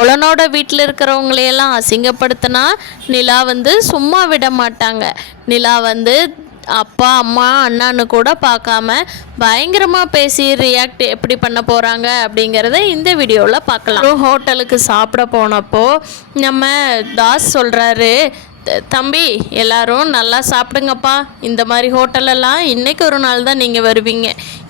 சோழனோட வீட்டில் இருக்கிறவங்களையெல்லாம் அசிங்கப்படுத்தினா நிலா வந்து சும்மா விட மாட்டாங்க. நிலா வந்து அப்பா அம்மா அண்ணான்னு கூட பார்க்காம பயங்கரமாக பேசி ரியாக்ட் எப்படி பண்ண போகிறாங்க அப்படிங்கிறத இந்த வீடியோவில் பார்க்கலாம். ஹோட்டலுக்கு சாப்பிட போனப்போ நம்ம தாஸ் சொல்கிறாரு, தம்பி எல்லாரும் நல்லா சாப்பிடுங்கப்பா, இந்த மாதிரி ஹோட்டலெல்லாம் இன்றைக்கி ஒரு நாள் தான் நீங்கள் வருவீங்க,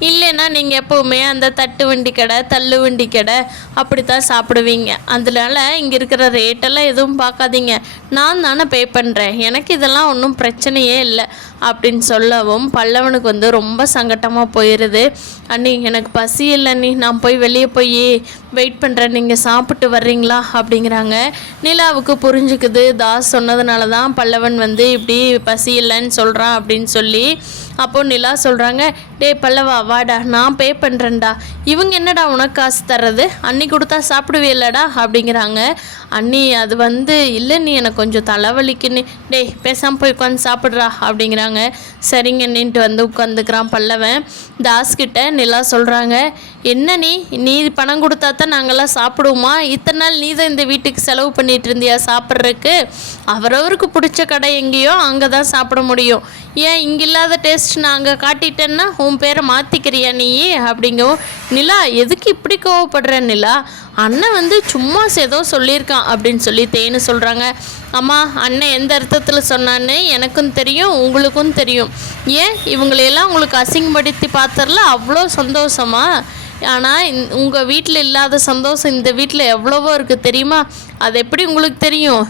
இல்லைன்னா நீங்கள் எப்போவுமே அந்த தட்டு வண்டி கடை தள்ளு வண்டி கடை அப்படி தான் சாப்பிடுவீங்க. அதனால இங்கே இருக்கிற ரேட்டெல்லாம் எதுவும் பார்க்காதீங்க, நான் தானே பே பண்ணுறேன், எனக்கு இதெல்லாம் ஒன்றும் பிரச்சனையே இல்லை அப்படின்னு சொல்லவும் பல்லவனுக்கு வந்து ரொம்ப சங்கட்டமாக போயிடுது. அண்ணி எனக்கு பசி இல்லை அண்ணி, நான் போய் வெளியே போய் வெயிட் பண்ணுறேன், நீங்கள் சாப்பிட்டு வர்றீங்களா அப்படிங்கிறாங்க. நிலாவுக்கு புரிஞ்சுக்குது தாஸ் சொன்னதுனால தான் பல்லவன் வந்து இப்படி பசி இல்லைன்னு சொல்கிறான் அப்படின்னு சொல்லி. அப்போது நிலா சொல்கிறாங்க, டே பல்லவா வாடா, நான் பே பண்ணுறேன்டா, இவங்க என்னடா உனக்கு காசு தர்றது, அண்ணி கொடுத்தா சாப்பிடுவேல்லடா அப்படிங்கிறாங்க. அண்ணி அது வந்து இல்லை நீ எனக்கு கொஞ்சம் தலைவலிக்குன்னு, டே பேசாமல் போய் உட்காந்து சாப்பிட்றா அப்படிங்கிறாங்க. சரிங்க நின்ட்டு வந்து உட்காந்துக்கிறான் பல்லவன். தாஸ்கிட்ட நிலா சொல்கிறாங்க, என்ன நீ பணம் கொடுத்தா தான் நாங்கள்லாம் சாப்பிடுவோமா, இத்தனை நாள் நீ தான் இந்த வீட்டுக்கு செலவு பண்ணிகிட்டு இருந்தியா சாப்பிட்றதுக்கு, அவரவருக்கு பிடிச்ச கடை எங்கேயோ அங்கே தான் சாப்பிட முடியும், ஏன் இங்கே இல்லாத டேஸ்ட் நான் அங்கே காட்டிட்டேன்னா உன் பேரை மாற்றிக்கிறியா நீ அப்படிங்கவும். நிலா எதுக்கு இப்படி கோவப்படுற நிலா, அண்ணன் வந்து சும்மா ஏதோ சொல்லியிருக்கான் அப்படின்னு சொல்லி தேனு சொல்கிறாங்க. அம்மா அண்ணன் எந்த அர்த்தத்தில் சொன்னான்னு எனக்கும் தெரியும் உங்களுக்கும் தெரியும், ஏன் இவங்களையெல்லாம் உங்களுக்கு அசிங்கப்படுத்தி பார்த்தரல அவ்வளோ சந்தோஷமா, ஆனால் உங்கள் வீட்டில் இல்லாத சந்தோஷம் இந்த வீட்டில் எவ்வளவோ இருக்குது தெரியுமா, அது எப்படி உங்களுக்கு தெரியும்,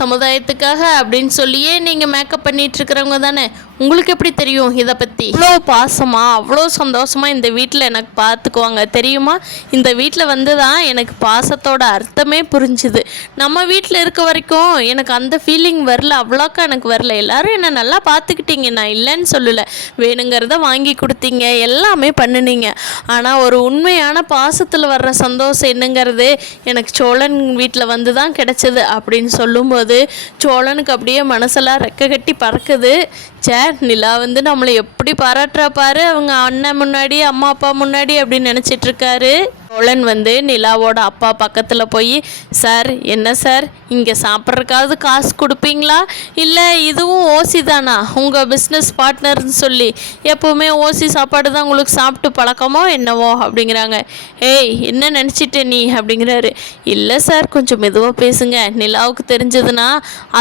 சமுதாயத்துக்காக அப்படின்னு சொல்லியே நீங்கள் மேக்கப் பண்ணிகிட்ருக்கிறவங்க தானே, உங்களுக்கு எப்படி தெரியும் இதை பற்றி, இவ்வளோ பாசமாக அவ்வளோ சந்தோஷமாக இந்த வீட்டில் எனக்கு பார்த்துக்குவாங்க தெரியுமா, இந்த வீட்டில் வந்து தான் எனக்கு பாசத்தோட அர்த்தமே புரிஞ்சுது, நம்ம வீட்டில் இருக்க வரைக்கும் எனக்கு அந்த ஃபீலிங் வரல, அவ்வளோக்கா எனக்கு வரல, எல்லோரும் என்னை நல்லா பார்த்துக்கிட்டீங்க, நான் இல்லைன்னு சொல்லலை, வேணுங்கிறத வாங்கி கொடுத்தீங்க எல்லாமே பண்ணினீங்க, ஆனால் ஒரு உண்மையான பாசத்தில் வர்ற சந்தோஷம் என்னங்கிறது எனக்கு சோழன் வீட்டில் வந்து தான் கிடச்சிது அப்படின்னு சொல்லும்போது சோழனுக்கு அப்படியே மனசெல்லாம் ரெக்க கட்டி பறக்குது. நிலா வந்து நம்மளை எப்படி பாராட்டுறா பாரு, அவங்க அண்ணன் முன்னாடி அம்மா அப்பா முன்னாடி அப்படின்னு நினச்சிட்ருக்காரு. சோழன் வந்து நிலாவோட அப்பா பக்கத்தில் போய், சார் என்ன சார் இங்கே சாப்பிட்றதுக்காவது காசு கொடுப்பீங்களா, இல்லை இதுவும் ஓசி தானா, உங்கள் பிஸ்னஸ் பார்ட்னர்னு சொல்லி எப்போவுமே ஓசி சாப்பாடு தான் உங்களுக்கு சாப்பிட்டு பழக்கமோ என்னவோ அப்படிங்கிறாங்க. ஏய் என்ன நினச்சிட்ட நீ அப்படிங்கிறாரு. இல்லை சார் கொஞ்சம் மெதுவாக பேசுங்க, நிலாவுக்கு தெரிஞ்சதுன்னா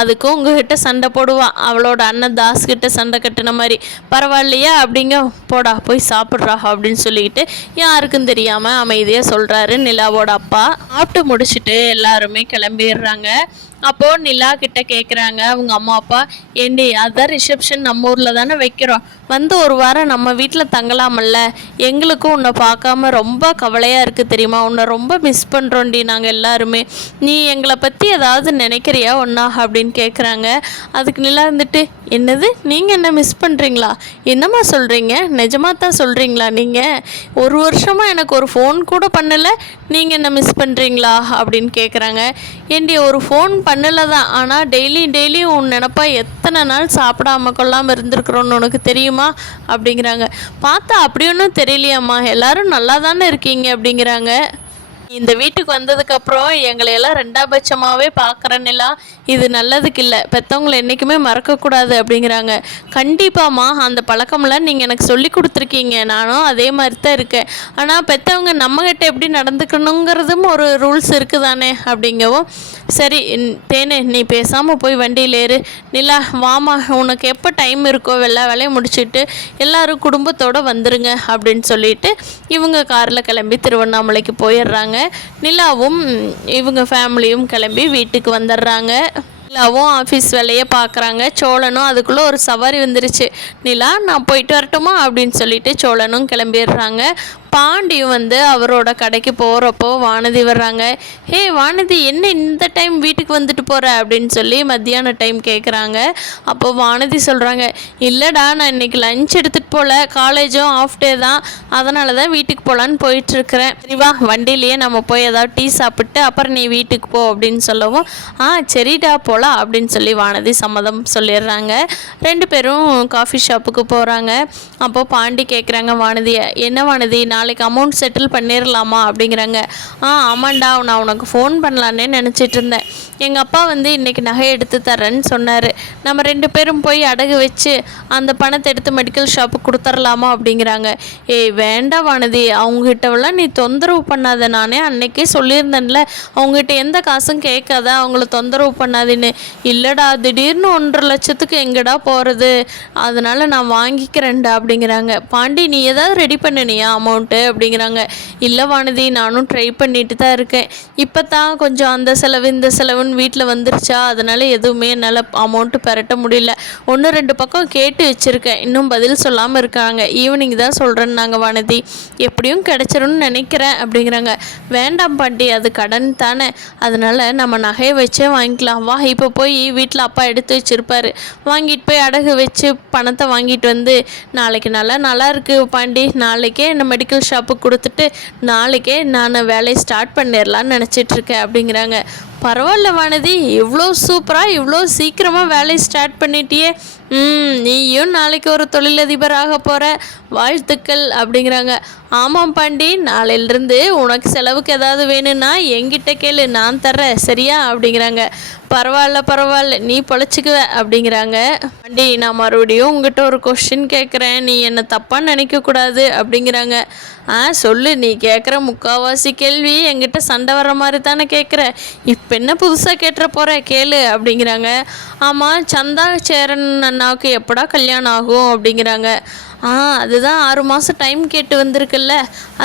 அதுக்கும் உங்ககிட்ட சண்டை போடுவான், அவளோட அண்ணன் தாஸ்கிட்ட சண்டை கட்டின மாதிரி, பரவாயில்லையா அப்படிங்க, போடா போய் சாப்பிட்றா அப்படின்னு சொல்லிக்கிட்டு யாருக்கும் தெரியாமல் அமைதியாக சொல்கிறாரு நிலாவோட அப்பா. சாப்பிட்டு முடிச்சுட்டு எல்லாருமே கிளம்பிடுறாங்க. அப்போது நிலா கிட்ட கேட்குறாங்க அவங்க அம்மா அப்பா, ஏண்டி அதான் ரிசப்ஷன் நம்ம ஊரில் தானே வைக்கிறோம், வந்து ஒரு வாரம் நம்ம வீட்டில் தங்கலாமல்ல, எங்களுக்கும் உன்னை பார்க்காம ரொம்ப கவலையாக இருக்குது தெரியுமா, உன்னை ரொம்ப மிஸ் பண்ணுறோண்டி நாங்கள் எல்லாருமே, நீ எங்களை பற்றி ஏதாவது நினைக்கிறியா ஒன்றா அப்படின்னு கேட்குறாங்க. அதுக்கு நிலா இருந்துட்டு, என்னது நீங்கள் என்ன மிஸ் பண்ணுறீங்களா, என்னம்மா சொல்கிறீங்க, நிஜமாக தான் சொல்கிறீங்களா, நீங்கள் ஒரு வருஷமாக எனக்கு ஒரு ஃபோன் கூட பண்ணலை, நீங்கள் என்ன மிஸ் பண்ணுறீங்களா அப்படின்னு கேட்குறாங்க. ஏண்டி ஒரு ஃபோன் பண்ணலை தான், ஆனால் டெய்லியும் உன் நினப்பா எத்தனை நாள் சாப்பிடாம கொள்ளாமல் இருந்திருக்கிறோன்னு உனக்கு தெரியுமா அப்படிங்கிறாங்க. பார்த்தா அப்படி ஒன்றும் தெரியலையாம்மா, எல்லோரும் நல்லா தானே இருக்கீங்க அப்படிங்கிறாங்க. இந்த வீட்டுக்கு வந்ததுக்கப்புறம் எங்களையெல்லாம் ரெண்டாபட்சமாகவே பார்க்குறேன்னெல்லாம் இது நல்லதுக்கு இல்லை, பெற்றவங்களை என்றைக்குமே மறக்கக்கூடாது அப்படிங்கிறாங்க. கண்டிப்பாம்மா அந்த பழக்கமெல்லாம் நீங்கள் எனக்கு சொல்லி கொடுத்துருக்கீங்க, நானும் அதே மாதிரி தான் இருக்கேன், ஆனால் பெற்றவங்க நம்மகிட்ட எப்படி நடந்துக்கணுங்கிறதும் ஒரு ரூல்ஸ் இருக்குது தானே அப்படிங்கவும். சரி தேனே நீ பேசாமல் போய் வண்டியில் ஏறு, நிலா வாமா உனக்கு எப்போ டைம் இருக்கோ எல்லா வேலையும் முடிச்சுட்டு எல்லோரும் குடும்பத்தோடு வந்துருங்க அப்படின்னு சொல்லிட்டு இவங்க காரில் கிளம்பி திருவண்ணாமலைக்கு போயிடுறாங்க. நிலாவும் இவங்க ஃபேமிலியும் கிளம்பி வீட்டுக்கு வந்துடுறாங்க. நிலாவும் ஆஃபீஸ் வேலையை பார்க்குறாங்க. சோழனும் அதுக்குள்ளே ஒரு சவாரி வந்துருச்சு. நிலா நான் போயிட்டு வரட்டுமா அப்படின்னு சொல்லிட்டு சோழனும் கிளம்பிடுறாங்க. பாண்டியும் வந்து அவரோட கடைக்கு போகிறப்போ வானதி வர்றாங்க. ஹே வானதி என்ன இந்த டைம் வீட்டுக்கு வந்துட்டு போகிற அப்படின்னு சொல்லி மத்தியான டைம் கேட்குறாங்க. அப்போது வானதி சொல்கிறாங்க, இல்லைடா நான் இன்றைக்கி லஞ்ச் எடுத்துகிட்டு போகல, காலேஜும் ஆஃப் டே தான், அதனால தான் வீட்டுக்கு போகலான்னு போயிட்டுருக்கிறேன், சரிவா வண்டியிலேயே நம்ம போய் ஏதாவது டீ சாப்பிட்டு அப்புறம் நீ வீட்டுக்கு போ அப்படின்னு சொல்லவும், சரிடா போகலாம் அப்படின்னு சொல்லி வானதி சம்மதம் சொல்லிடுறாங்க. 2 பேரும் காஃபி ஷாப்புக்கு போகிறாங்க. அப்போது பாண்டி கேட்குறாங்க வானதியை, என்ன வானதி நாளைக்கு அமௌண்ட் செட்டில் பண்ணிடலாமா அப்படிங்கிறாங்க. ஆமாண்டா, நான் உனக்கு ஃபோன் பண்ணலான்னே நினச்சிட்டு இருந்தேன். எங்கள் அப்பா வந்து இன்றைக்கி நகை எடுத்து தரேன்னு சொன்னார். நம்ம 2 பேரும் போய் அடகு வச்சு அந்த பணத்தை எடுத்து மெடிக்கல் ஷாப்புக்கு கொடுத்துர்லாமா அப்படிங்கிறாங்க. ஏய் வேண்டாம் வானதி, அவங்ககிட்டவெல்லாம் நீ தொந்தரவு பண்ணாத. நானே அன்னைக்கே சொல்லியிருந்தேன்ல, அவங்ககிட்ட எந்த காசும் கேட்காத, அவங்கள தொந்தரவு பண்ணாதுன்னு. இல்லைடா, திடீர்னு 1.5 லட்சத்துக்கு எங்கடா போகிறது, அதனால் நான் வாங்கிக்கிறேன்டா அப்படிங்கிறாங்க. பாண்டி, நீ ஏதாவது ரெடி பண்ணினியா அமௌண்ட்டு அப்படிங்கிறாங்க. இல்லை வானதி, நானும் ட்ரை பண்ணிட்டு தான் இருக்கேன். இப்போ தான் கொஞ்சம் அந்த செலவு இந்த செலவுன்னு வீட்டில் வந்துருச்சா, அதனால் எதுவுமே என்னால் அமௌண்ட்டு பெரட்ட முடியல. 1-2 பக்கம் கேட்டு வச்சுருக்கேன், இன்னும் பதில் சொல்லாமல் இருக்காங்க. ஈவினிங் தான் சொல்கிறேன்னாங்க வானதி. எப்படியும் கிடச்சிரும்னு நினைக்கிறேன் அப்படிங்கிறாங்க. வேண்டாம் பாட்டி, அது கடன் தானே, அதனால் நம்ம நகையை வச்சே வாங்கிக்கலாம். வா, இப்போ போய் வீட்டில் அப்பா எடுத்து வச்சுருப்பார், வாங்கிட்டு போய் அடகு வச்சு பணத்தை வாங்கிட்டு வந்து நாளைக்கு நல்லா இருக்குது பாண்டி, நாளைக்கே என்ன மெடிக்கல் ஷாப்புக்கு கொடுத்துட்டு நாளைக்கே நான் வேலையை ஸ்டார்ட் பண்ணிடலான்னு நினச்சிட்ருக்கேன் அப்படிங்கிறாங்க. பரவாயில்ல வானதி, இவ்வளோ சூப்பராக இவ்வளோ சீக்கிரமாக வேலையை ஸ்டார்ட் பண்ணிட்டியே. நீயும் நாளைக்கு ஒரு தொழிலதிபராக போகிற, வாழ்த்துக்கள் அப்படிங்கிறாங்க. ஆமாம் பாண்டி, நாளையிலிருந்து உனக்கு செலவுக்கு ஏதாவது வேணும்னா என்கிட்ட கேளு, நான் தர்றேன் சரியா அப்படிங்கிறாங்க. பரவாயில்ல நீ பொழைச்சிக்குவ அப்படிங்கிறாங்க. பாண்டி, நான் மறுபடியும் உங்ககிட்ட ஒரு கொஸ்டின் கேட்குறேன், நீ என்னை தப்பாக நினைக்கக்கூடாது அப்படிங்கிறாங்க. சொல்லு, நீ கேட்குற முக்கால்வாசி கேள்வி என்கிட்ட சண்டை வர்ற மாதிரி தானே கேட்குற, இப்போ என்ன புதுசாக கேட்டுற போகிற கேளு அப்படிங்கிறாங்க. ஆமாம், சந்தா சேரன் அண்ணாவுக்கு எப்படா கல்யாணம் ஆகும் அப்படிங்கிறாங்க. அதுதான் 6 மாதம் டைம் கேட்டு வந்திருக்குல்ல,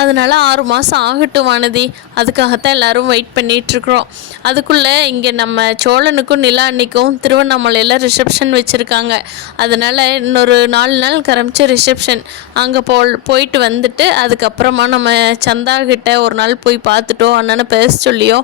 அதனால 6 மாதம் ஆகட்டும் வானதி, அதுக்காகத்தான் எல்லோரும் வெயிட் பண்ணிகிட்ருக்குறோம். அதுக்குள்ளே இங்கே நம்ம சோழனுக்கும் நிலா அன்னிக்கும் திருவண்ணாமலையில் ரிசப்ஷன் வச்சுருக்காங்க. அதனால் இன்னொரு 4 நாள் கரமிச்சு ரிசப்ஷன் அங்கே போயிட்டு வந்துட்டு அதுக்கப்புறமா நம்ம சந்தாகிட்ட ஒரு நாள் போய் பார்த்துட்டோம், அண்ணனை பேச சொல்லியோ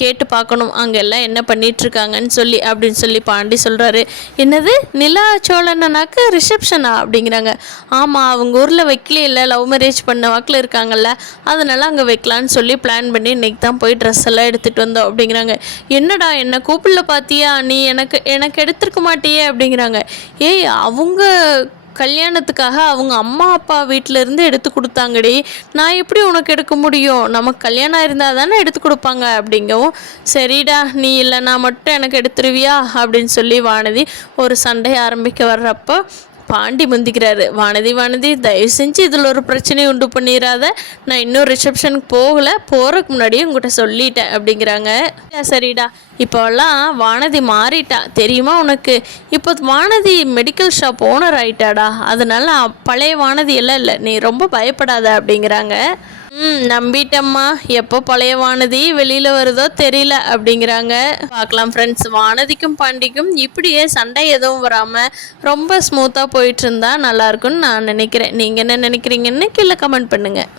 கேட்டு பார்க்கணும் அங்கே எல்லாம் என்ன பண்ணிகிட்ருக்காங்கன்னு சொல்லி அப்படின்னு சொல்லி பாண்டி சொல்கிறாரு. என்னது, நிலா சோழனாக்கு ரிசப்ஷனா அப்படிங்கிறாங்க. ஆமாம், அவங்க ஊரில் வைக்கலே இல்லை, லவ் மேரேஜ் பண்ண வாக்கில் இருக்காங்கல்ல, அதனால் அங்கே வைக்கலான்னு சொல்லி பிளான் பண்ணி இன்றைக்கி தான் போய் ட்ரெஸ் எல்லாம் எடுத்துகிட்டு வந்தோம் அப்படிங்கிறாங்க. என்னடா என்னை கூப்பிடல பார்த்தியா, நீ எனக்கு எடுத்துருக்க மாட்டியே அப்படிங்கிறாங்க. ஏய், அவங்க கல்யாணத்துக்காக அவங்க அம்மா அப்பா வீட்டிலேருந்து எடுத்து கொடுத்தாங்கடி, நான் எப்படி உனக்கு எடுக்க முடியும், நமக்கு கல்யாணம் இருந்தால் தானே எடுத்து கொடுப்பாங்க அப்படிங்கவும், சரிடா நீ இல்லைனா மட்டும் எனக்கு எடுத்துருவியா அப்படின்னு சொல்லி வானதி ஒரு சண்டை ஆரம்பிக்க வர்றப்போ பாண்டி முந்திக்கிறாரு. வானதி தயவு செஞ்சு இதில் ஒரு பிரச்சனையை உண்டு பண்ணிடாத, நான் இன்னும் ரிசப்ஷனுக்கு போகிறதுக்கு முன்னாடியே உங்கள்கிட்ட சொல்லிட்டேன் அப்படிங்கிறாங்க. சரிடா, இப்போல்லாம் வானதி மாறிட்டா தெரியுமா உனக்கு, இப்போ வானதி மெடிக்கல் ஷாப் ஓனர் ஆயிட்டாடா, அதனால பழைய வானதி எல்லாம் இல்லை, நீ ரொம்ப பயப்படாத அப்படிங்கிறாங்க. நம்பிட்டம்மா, எப்போ பழைய வானதி வெளியில் வருதோ தெரியல அப்படிங்கிறாங்க. பார்க்கலாம் ஃப்ரெண்ட்ஸ், வானதிக்கும் பாண்டிக்கும் இப்படியே சண்டை எதுவும் வராமல் ரொம்ப ஸ்மூத்தாக போயிட்டு இருந்தா நல்லாயிருக்குன்னு நான் நினைக்கிறேன். நீங்கள் என்ன நினைக்கிறீங்கன்னு கீழே கமெண்ட் பண்ணுங்கள்.